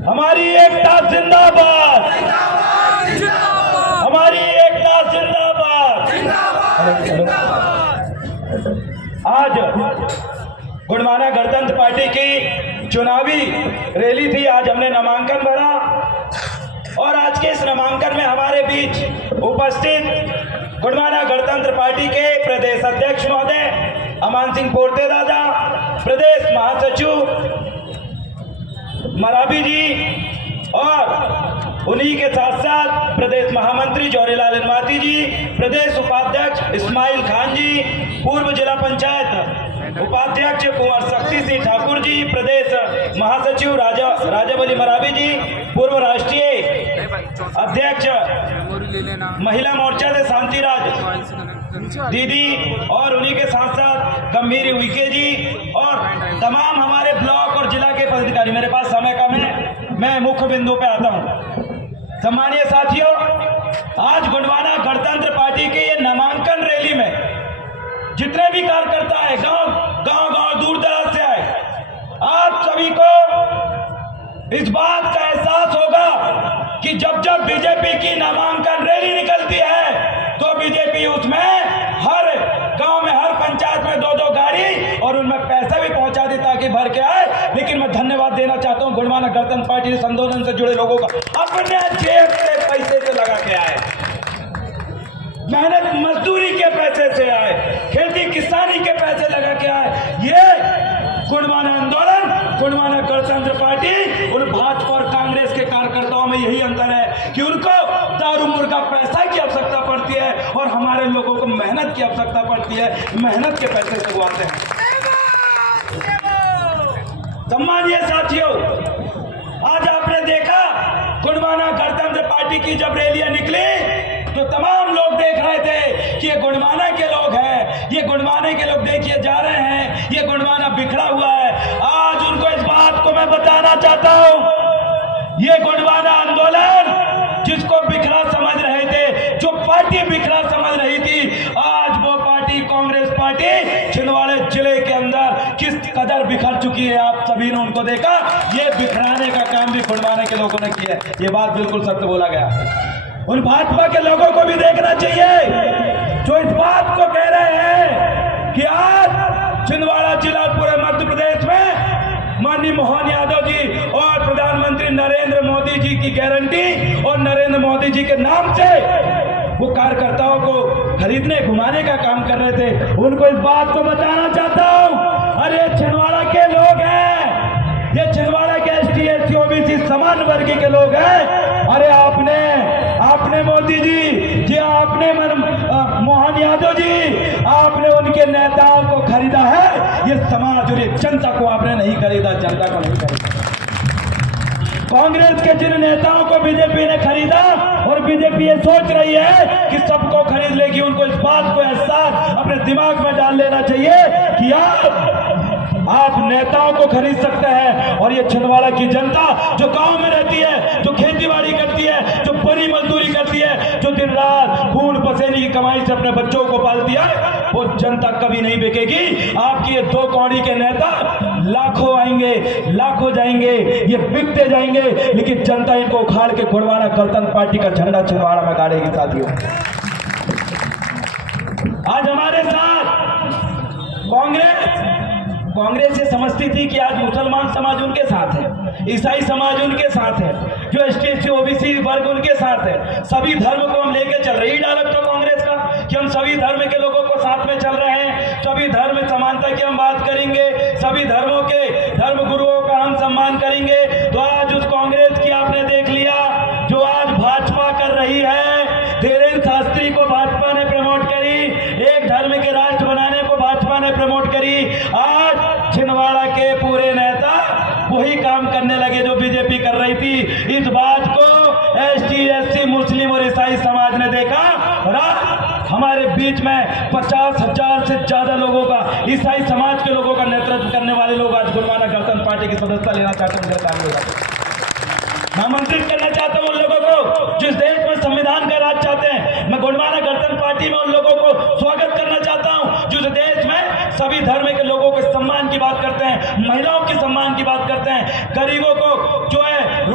हमारी एकता जिंदाबाद, हमारी एकता जिंदाबाद। आज गुणमाना गणतंत्र पार्टी की चुनावी रैली थी। आज हमने नामांकन भरा और आज के इस नामांकन में हमारे बीच उपस्थित गुणमाना गणतंत्र पार्टी के प्रदेश अध्यक्ष महोदय अमान सिंह पोर्ते दादा, प्रदेश महासचिव मरावी जी और उन्हीं के साथ साथ प्रदेश महामंत्री जौहरीलाल इनवाती जी, प्रदेश उपाध्यक्ष इस्माइल खान जी, पूर्व जिला पंचायत उपाध्यक्ष कुंवर शक्ति सिंह ठाकुर जी, प्रदेश महासचिव राजावली मरावी जी, पूर्व राष्ट्रीय अध्यक्ष महिला मोर्चा से शांतिराज दीदी और उन्हीं के साथ साथ गंभीर उइके जी और तमाम हमारे ब्लॉक और जिला के पदाधिकारी। मेरे पास समय कम है, मैं मुख्य बिंदु पे आता हूँ। सम्मानीय साथियों, आज गुणमाना गणतंत्र पार्टी के ये नामांकन रैली में जितने भी कार्यकर्ता है गांव दूर दराज से आए, आप सभी को इस बात का एहसास होगा कि जब जब बीजेपी की नामांकन रैली निकलती है तो बीजेपी उसमें हर गांव में हर पंचायत में 2-2 गाड़ी और उनमें पैसा भी पहुंचा दे ताकि भर के आए। लेकिन मैं धन्यवाद देना चाहता हूं गुणमाना गणतंत्र पार्टी से आंदोलन से जुड़े लोगों का, अपने जेब से पैसे से लगा के आए, मेहनत मजदूरी के पैसे से आए, खेती किसानी के पैसे लगा के आए। ये गुणमाना आंदोलन, गुणमाना गणतंत्र पार्टी और भाजपा और कांग्रेस के कार्यकर्ताओं में यही अंतर है कि उनको दारू मुर्गा पैसा की आवश्यकता पड़ती है और हमारे लोगों को मेहनत की आवश्यकता पड़ती है, मेहनत के पैसे से वो आते हैं। सम्मानीय साथियों, आज आपने देखा गुणमाना गणतंत्र पार्टी की जब रैलियां निकली तो तमाम लोग देख रहे थे कि ये गुणमाना के लोग हैं, ये गुणमाने के लोग देखिए जा रहे हैं, ये गुणमाना बिखरा हुआ है। आज उनको इस बात को मैं बताना चाहता हूं, ये गुणमाना आंदोलन जिसको बिखरा समझ रहे थे, जो पार्टी बिखरा समझ रही थी, आज वो पार्टी कांग्रेस पार्टी छिंदवाड़ा जिले के अंदर किस कदर बिखर चुकी है, आप सभी ने उनको देखा। ये बिखराने का काम भी गुणमाने के लोगों ने किया है, ये बात बिल्कुल सत्य बोला गया। उन भाजपा के लोगों को भी देखना चाहिए जो इस बात को कह रहे हैं कि आज छिंदवाड़ा जिला पूरे मध्य प्रदेश में माननीय मोहन यादव जी और प्रधानमंत्री नरेंद्र मोदी जी की गारंटी और नरेंद्र मोदी जी के नाम से वो कार्यकर्ताओं को खरीदने घुमाने का काम कर रहे थे। उनको इस बात को बताना चाहता हूं, अरे छिंदवाड़ा के लोग हैं, ये छिंदवाड़ा के ST SC OBC समान वर्ग के लोग हैं। अरे आपने मोदी जी आपने मोहन यादव जी, आपने उनके नेताओं को खरीदा है, ये समाज और ये जनता को आपने नहीं खरीदा, जनता को नहीं खरीदा। कांग्रेस के जिन नेताओं को बीजेपी ने खरीदा और बीजेपी ये सोच रही है कि सबको खरीद लेगी, उनको इस बात को एहसास अपने दिमाग में डाल लेना चाहिए कि आप नेताओं को खरीद सकते हैं और ये छिंदवाड़ा की जनता जो गांव में रहती है, जो खेतीबाड़ी करती है, जो बड़ी मजदूरी करती है, जो दिन रात खून पसीने की कमाई से अपने बच्चों को पालती है, वो जनता कभी नहीं बिकेगी। आपकी ये 2 कौड़ी के नेता लाखों आएंगे, लाखों जाएंगे, ये बिकते जाएंगे, लेकिन जनता इनको उखाड़ के गुणमाना गणतंत्र पार्टी का झंडा छिंदवाड़ा में गाड़ेगी। साथियों, आज हमारे साथ कांग्रेस ये समझती थी कि आज मुसलमान समाज उनके साथ है, ईसाई समाज उनके साथ है, जो ST SC OBC वर्ग उनके साथ है, सभी धर्म को हम लेके चल रहे। डायलॉग तो कांग्रेस का कि हम सभी धर्म के लोगों को साथ में चल रहे हैं, सभी धर्म समानता की हम बात करेंगे, सभी धर्मों के धर्म गुरुओं का हम सम्मान करेंगे। तो आज उस कांग्रेस की आपने देख लिया जो आज भाजपा कर रही है। धीरेन्द्र शास्त्री को भाजपा ने प्रमोट करी, एक धर्म के राष्ट्र बनाने को भाजपा ने प्रमोट करी। आज छिंदवाड़ा के पूरे नेता वही काम करने लगे जो बीजेपी कर रही थी। इस बात को ST SC मुस्लिम और ईसाई समाज ने देखा और हमारे बीच में 50,000 से ज्यादा लोगों का, ईसाई समाज के लोगों का नेतृत्व करने वाले लोग आज गुणमाना गणतंत्र पार्टी की सदस्यता लेना चाहते हैं। मैं आमंत्रित करना चाहता हूं उन लोगों को जिस देश में संविधान का राज चाहते हैं। मैं गुणमाना गणतंत्र पार्टी में उन लोगों को स्वागत करना चाहता हूं जिस देश में सभी धर्म के लोगों के सम्मान की बात करते हैं, महिलाओं के सम्मान की बात करते हैं, गरीबों को जो है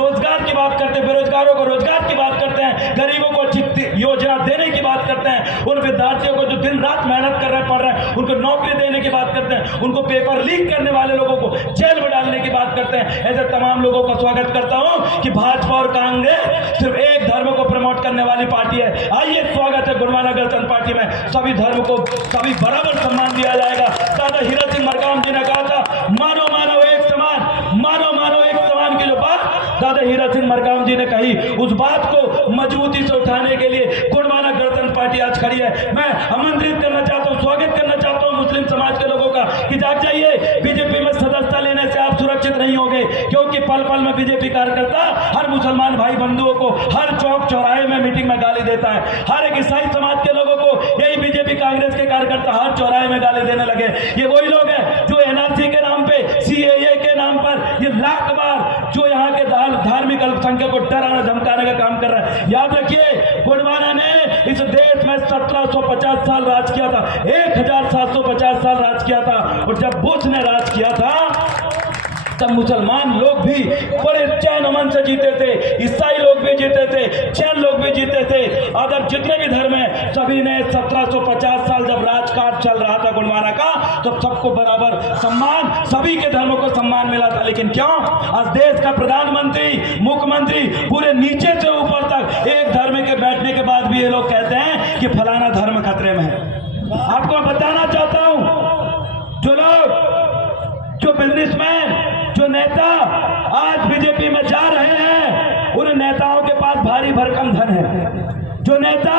बेरोजगारों को रोजगार की बात करते हैं, गरीबों को अच्छी योजना देने की बात करते हैं, उन विद्यार्थियों को जो दिन रात मेहनत कर रहे पढ़ रहे हैं उनको नौकरी देने की बात करते हैं, उनको पेपर लीक करने वाले लोगों को जेल में डालने की बात करते हैं। ऐसे तमाम लोगों का स्वागत करता हूं कि भाजपा और कांग्रेस सिर्फ एक धर्म को प्रमोट करने वाली पार्टी है। आइए, स्वागत है गोंडवाना गणतंत्र पार्टी में सभी धर्म को सभी बराबर सम्मान दिया जाएगा। दादा हीरा सिंह मरकाम जी ने कहा था, मानो मानो एक समान, मानो मानो एक समान की जो बात दादा हीरा सिंह मरकाम जी ने कही, उस बात को मजबूती से उठाने के लिए गोंडवाना गणतंत्र पार्टी आज खड़ी है। मैं आमंत्रित करना चाहता हूं, स्वागत करना चाहता हूं मुस्लिम समाज के लोगों का कि जाग जाइए, बीजेपी में सदस्यता लेने से आप सुरक्षित नहीं होंगे, क्योंकि पल पल में बीजेपी कार्यकर्ता हर मुसलमान भाई बंधुओं को हर चौक चौराहे में मीटिंग में गाली देता है। हर एक ईसाई समाज के लोगों को यही बीजेपी कांग्रेस के कार्यकर्ता हर चौराहे में गाली देने लगे। ये वही लोग हैं जो एनआरसी के नाम पे, सीएए के नाम पर ये लाख बार जो यहाँ के धार्मिक अल्पसंख्यक को डराना धमकाने का काम कर रहा है। याद रखिए, गोंडवाना ने इस देश में 1750 साल राज किया था, 1750 साल राज किया था, और जब बुश ने राज किया था तब मुसलमान लोग भी बड़े चैन अमन से जीते थे, ईसाई लोग भी जीते थे, जैन लोग भी जीते थे। अगर जितने भी धर्म है सभी ने 1750 साल जब राजकाज चल रहा था गोंडवाना का, तो सबको बराबर सम्मान, सभी के धर्मों को सम्मान मिला था। लेकिन क्यों आज देश का प्रधानमंत्री, मुख्यमंत्री पूरे नीचे से ऊपर तक एक धर्म के बैठने के बाद भी ये लोग कहते हैं कि फलाना धर्म खतरे में है। आपको बताना चाहता हूं, जो लोग, जो बिजनेसमैन, जो नेता आज बीजेपी में जा रहे हैं, उन नेताओं के पास भारी भरकम धन है। जो नेता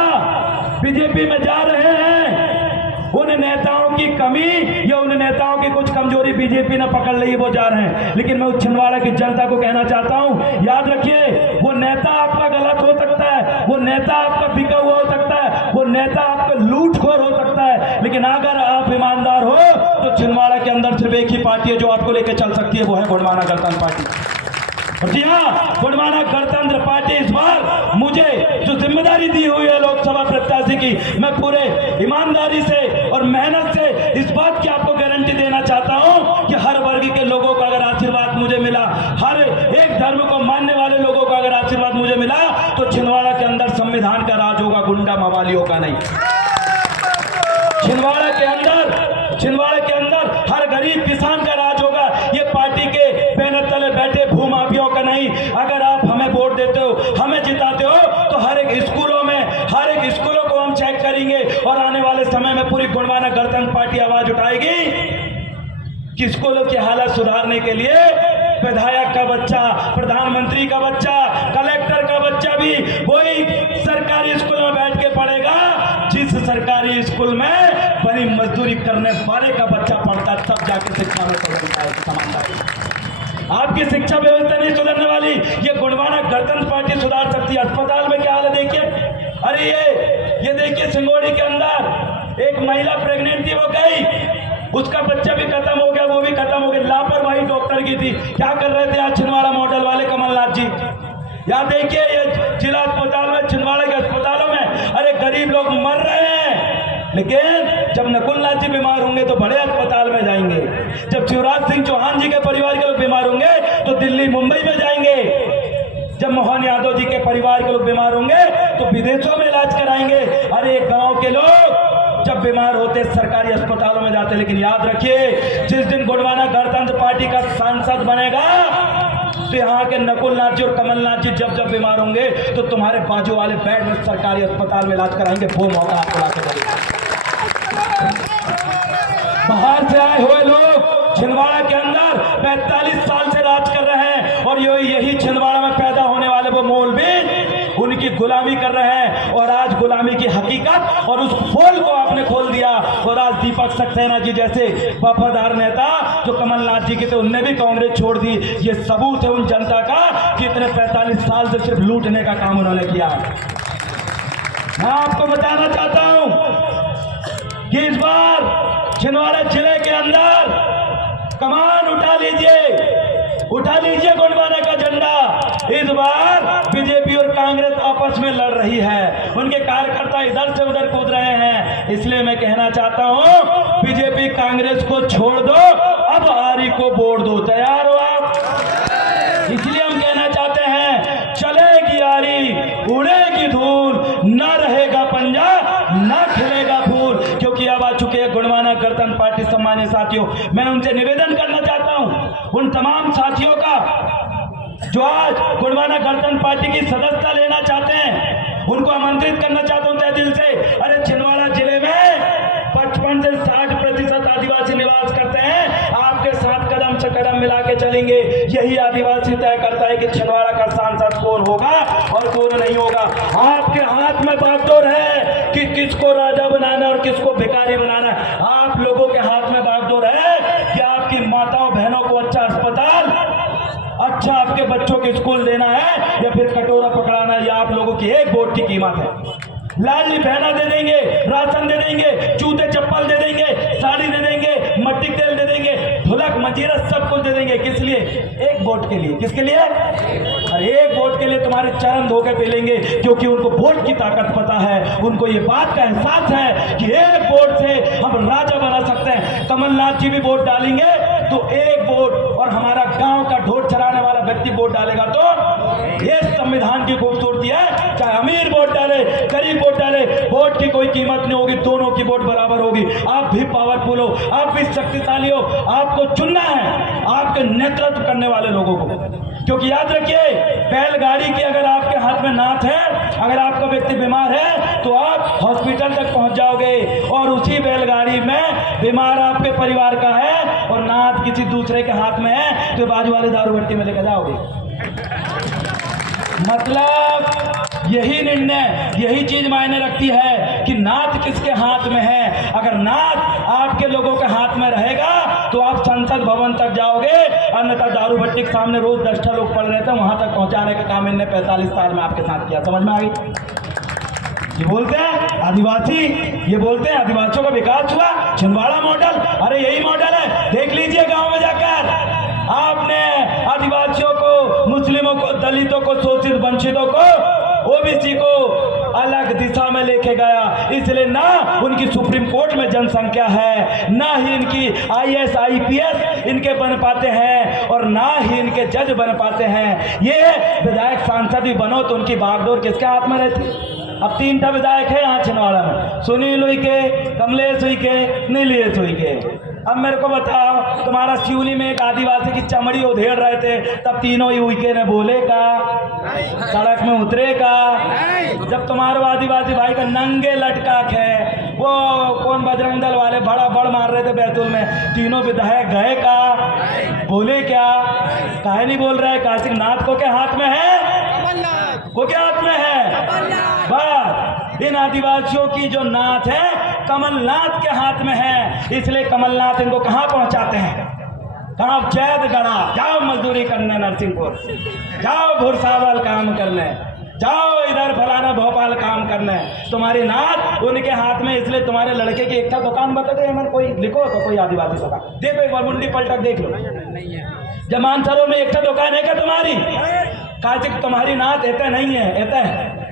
बीजेपी में जा रहे हैं, उन नेताओं की कमी या उन नेताओं की कुछ कमजोरी बीजेपी ने पकड़ ली, वो जा रहे हैं। लेकिन मैं छिंदवाड़ा की जनता को कहना चाहता हूं, याद रखिए, वो नेता आपका गलत हो सकता है, वो नेता आपका बिका हुआ हो सकता है, वो नेता आपका लूटखोर हो सकता है, लेकिन अगर आप ईमानदार हो तो छिंदवाड़ा के अंदर सिर्फ एक ही पार्टी है जो आपको लेकर चल सकती है, वो है गोंडवाना गणतंत्र पार्टी। जी हाँ, गोंडवाना गणतंत्र पार्टी इस बार मुझे जो जिम्मेदारी दी हुई है लोकसभा प्रत्याशी की, मैं पूरे ईमानदारी से और मेहनत से इस बात की आपको गारंटी देना चाहता हूं कि हर वर्ग के लोगों का अगर आशीर्वाद मुझे मिला, हर एक धर्म को मानने वाले लोगों का अगर आशीर्वाद मुझे मिला, तो छिंदवाड़ा के अंदर संविधान का राज होगा, गुंडा मवालियों का नहीं। छिंदवाड़ा के अंदर हर गरीब किसान का राज होगा, ये पार्टी के बैनर तले बैठे भूमाफियाओं का नहीं। अगर आप हमें वोट देते हो, हमें जिताते हो, तो हर एक स्कूलों को हम चेक करेंगे, और आने वाले समय में पूरी गोंडवाना गणतंत्र पार्टी आवाज उठाएगी कि स्कूलों की हालत सुधारने के लिए विधायक का बच्चा, प्रधानमंत्री का बच्चा, कलेक्टर का बच्चा भी वही सरकारी स्कूल में बैठ के पढ़ेगा जिस सरकारी स्कूल में बड़ी मजदूरी करने वाले का बच्चा पढ़ता, तब जाके शिक्षा में समानता है। आपकी शिक्षा व्यवस्था नहीं सुधरने वाली, ये गोंडवाना गणतंत्र पार्टी सुधार सकती है। अस्पताल में क्या हाल है देखिए, अरे ये देखिए, सिंगोड़ी के अंदर एक महिला प्रेग्नेंट थी, वो गई, उसका बच्चा भी खत्म हो गया, वो भी खत्म हो गया, लापरवाही डॉक्टर की थी। क्या कर रहे थे आज छिंदवाड़ा मॉडल वाले कमलनाथ जी? यहाँ देखिए, ये जिला अस्पताल में, छिंदवाड़ा के अस्पतालों में अरे गरीब लोग मर रहे हैं, लेकिन जब नकुलनाथ जी बीमार होंगे तो बड़े अस्पताल में जाएंगे, जब शिवराज सिंह चौहान जी के परिवार के लोग बीमार होंगे तो दिल्ली मुंबई में जाएंगे, जब मोहन यादव जी के परिवार के लोग बीमार होंगे तो विदेशों में इलाज कराएंगे। अरे गांव के लोग जब बीमार होते सरकारी अस्पतालों में जाते। लेकिन याद रखिए, जिस दिन गोंडवाना गणतंत्र पार्टी का सांसद बनेगा, तो यहाँ के नकुलनाथ जी और कमलनाथ जी जब बीमार होंगे तो तुम्हारे बाजू वाले बेड में सरकारी अस्पताल में इलाज कराएंगे। वो मौका आपको लाके देंगे। बाहर से आए हुए लोग छिंदवाड़ा के अंदर 45 साल से राज कर रहे हैं, और यही छिंदवाड़ा में पैदा होने वाले वो मौलवी उनकी गुलामी कर रहे हैं। और आज गुलामी की हकीकत और उस पोल को आपने खोल दिया, और आज दीपक सक्सेना जी जैसे वफादार नेता जो कमलनाथ जी के थे, उनने भी कांग्रेस छोड़ दी। ये सबूत है उन जनता का कि इतने 45 साल से सिर्फ लूटने का काम उन्होंने किया। मैं आपको बताना चाहता हूं कि इस बार छिंदवाड़ा जिले के अंदर कमान उठा लीजिए गोंडवाना का झंडा। इस बार बीजेपी और कांग्रेस आपस में लड़ रही है, उनके कार्यकर्ता इधर से उधर कूद रहे हैं। इसलिए मैं कहना चाहता हूं, बीजेपी कांग्रेस को छोड़ दो, अब आरी को वोट दो। तैयार हो आप? इसलिए हम कहना चाहते हैं, चलेगी आरी साथियों, मैं उनसे निवेदन करना चाहता हूं, उन तमाम साथियों का जो आज गोंडवाना गणतंत्र पार्टी की सदस्यता लेना चाहते हैं, उनको आमंत्रित करना चाहता हूं तहे दिल से। अरे छिंदवाड़ा जिले में 55 से 60% आदिवासी निवास करते हैं। आपके साथ कदम से कदम मिला के चलेंगे। यही आदिवासी तय करता है कि छिंदवाड़ा का सांसद कौन होगा और कौन नहीं होगा। आपके हाथ में बागडोर है कि किसको राजा बनाना और किसको भिखारी बनाना। आप लोगों के हाथ में बागडोर है कि आपकी माताओं बहनों को अच्छा अस्पताल, अच्छा आपके बच्चों के स्कूल देना है या फिर कटोरा पकड़ाना। या आप लोगों की एक वोट की कीमत है। लाली बहना दे देंगे, राशन दे देंगे, जूते चप्पल दे देंगे, साड़ी दे देंगे, मट्टी तेल दे देंगे, ढोलक मंजीरा सब कुछ दे देंगे। किस लिए? एक वोट के लिए। किसके लिए? अरे एक वोट के लिए तुम्हारे चरण धो के पी लेंगे, क्योंकि उनको वोट की ताकत पता है। उनको ये बात का एहसास है कि एक वोट से हम राजा बना सकते हैं। कमलनाथ जी भी वोट डालेंगे तो एक वोट, और हमारा गांव का ढोल चलाने वाला व्यक्ति वोट डालेगा तो ये संविधान की खूबसूरती है। चाहे अमीर वोट डाले, गरीब वोट डाले, वोट की कोई कीमत नहीं होगी, दोनों की वोट बराबर होगी। आप भी पावरफुल हो, आप भी शक्तिशाली हो, आपको चुनना है आपके नेतृत्व करने वाले लोगों को। क्योंकि याद रखिए, बैलगाड़ी की अगर आपके हाथ में नाथ है, अगर आपका व्यक्ति बीमार है तो आप हॉस्पिटल तक पहुंच जाओगे, और उसी बैलगाड़ी में बीमार आपके परिवार का है और नाथ किसी दूसरे के हाथ में है तो बाजू वाले दारू भट्टी में लेकर जाओगे। मतलब यही निर्णय, यही चीज मायने रखती है कि नाथ किसके हाथ में है। अगर नाथ आपके लोगों के हाथ में रहेगा तो आप संसद भवन तक जाओगे, अन्यथा दारू भट्टी के सामने रोज 10 लोग पड़ रहे थे, वहां तक पहुंचाने का काम इनने 45 साल में आपके साथ किया। समझ में आ गई? ये बोलते हैं आदिवासी, ये बोलते हैं आदिवासियों का विकास हुआ, छिंदवाड़ा मॉडल। अरे यही मॉडल है, देख लीजिए गांव में जाकर। आपने आदिवासियों को, मुस्लिमों को, दलितों को, शोषित वंचितों को, ओबीसी को अलग दिशा में लेके गया। इसलिए ना उनकी सुप्रीम कोर्ट में जनसंख्या है, ना ही इनकी IAS IPS इनके बन पाते हैं, और ना ही इनके जज बन पाते हैं। ये विधायक सांसद भी बनो तो उनकी बागडोर किसके हाथ में रहती? अब 3 विधायक है यहाँ छिंदवाड़ा में, सुनील उइके, कमलेश उइके, नीलेश उइके। अब मेरे को बताओ, तुम्हारा सिवनी में एक आदिवासी की चमड़ी उधेड़ रहे थे, तब तीनों ही उइके ने बोले का, सड़क में उतरे का। जब तुम्हारे आदिवासी भाई का नंगे लटका है, वो कौन बजरंग दल वाले बड़ा बड़ मार रहे थे बैतूल में, तीनों विधायक गए का, बोले क्या? काहे नहीं बोल रहा है? काशीनाथ को क्या हाथ में है? वो क्या हाथ में है? बस इन आदिवासियों की जो नाथ है कमलनाथ के हाथ में है। इसलिए कमलनाथ इनको कहां पहुंचाते हैं? कहां? जैदगढ़ा जाओ मजदूरी करने, नरसिंहपुर जाओ, भुरसावल काम करने जाओ, इधर फलाना भोपाल काम करने। तुम्हारी नाथ उनके हाथ में। इसलिए तुम्हारे लड़के की एक दुकान बता दे, हमारे कोई लिखो तो कोई आदिवासी दुकान देखो, एक बार मुंडी पलटक देख लो। जमानसरों में एक दुकान है क्या तुम्हारी? काशिक तुम्हारी नाथ ऐसे नहीं है, ऐसे है।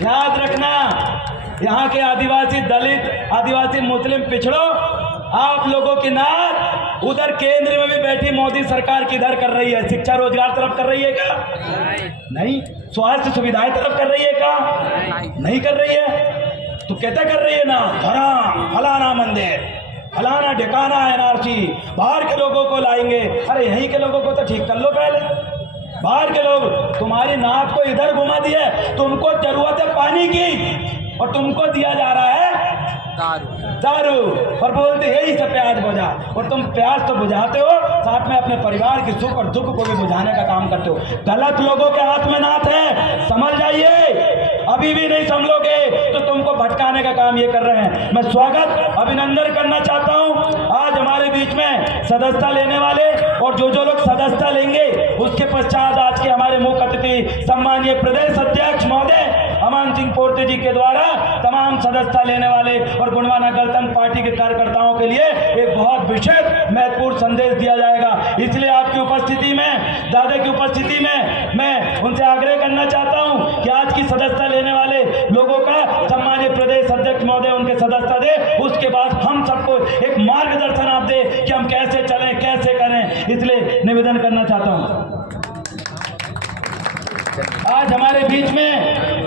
याद रखना, यहाँ के आदिवासी, दलित, आदिवासी, मुस्लिम, पिछड़ो, आप लोगों की नाथ उधर केंद्र में भी बैठी मोदी सरकार किधर कर रही है? शिक्षा रोजगार तरफ कर रही है क्या? नहीं। स्वास्थ्य सुविधाएं तरफ कर रही है क्या? नहीं कर रही है। तो कहता कर रही है ना, धराम फलाना मंदिर, फलाना ठिकाना NRC, बाहर के लोगों को लाएंगे। अरे यहीं के लोगों को तो ठीक कर लो पहले। बाहर के लोग तुम्हारी नाथ को इधर घुमा दिए, तुमको जरूरत है पानी की और तुमको दिया जा रहा है दारू, और बोलते यही से प्याज बुझा। और तुम प्याज तो बुझाते हो, साथ में अपने परिवार की सुख और दुख को भी बुझाने का काम करते हो। गलत लोगों के हाथ में नाथ है, समझ जाइए। अभी भी नहीं समझोगे तो तुमको भटकाने का काम ये कर रहे हैं। मैं स्वागत, अभिनंदन करना चाहता हूँ आज हमारे बीच में सदस्यता लेने वाले, और जो लोग सदस्यता लेंगे उसके पश्चात आज के हमारे मुख्य अतिथि सम्मानीय प्रदेश अध्यक्ष महोदय अमन सिंह पोर्ते जी के द्वारा तमाम सदस्यता लेने वाले और गोंडवाना गणतंत्र पार्टी के कार्यकर्ताओं के लिए एक बहुत विशेष महत्वपूर्ण संदेश दिया जाएगा। इसलिए आपकी उपस्थिति में, दादा की उपस्थिति में मैं उनसे आग्रह करना चाहता हूं कि आज की सदस्यता लेने वाले लोगों का सम्मानीय प्रदेश अध्यक्ष महोदय उनके सदस्यता दे, उसके बाद हम सबको एक मार्गदर्शन आप दे कि हम कैसे चलें, कैसे करें। इसलिए निवेदन करना चाहता हूं। आज हमारे बीच में